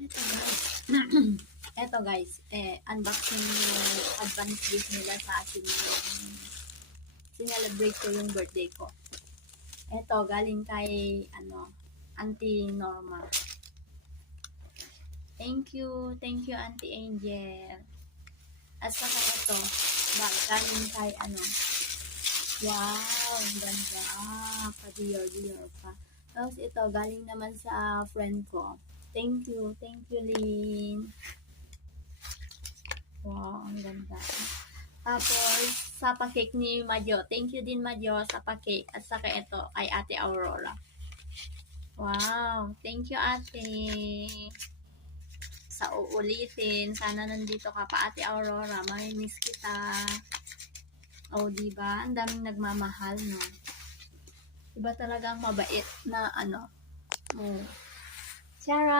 Ito guys. Ito guys, unboxing yung advance gift nila sa akin yung sinelebrate ko yung birthday ko. Ito, galing kay, Auntie Norma. Thank you, Auntie Angel. At saka ito, galing kay, wow, ang ganda, pa-dior pa. Tapos ito, galing naman sa friend ko. Thank you, Lynn. Wow, ang ganda. Tapos, sa pa-cake ni Madjo. Thank you din, Madjo, sa pa-cake. At saka ito, kay Ate Aurora. Wow, thank you, Ate. Sa uulitin, sana nandito ka pa, Ate Aurora. May miss kita. Oh, diba? Ang daming nagmamahal, no? Diba talagang mabait na, Sarah.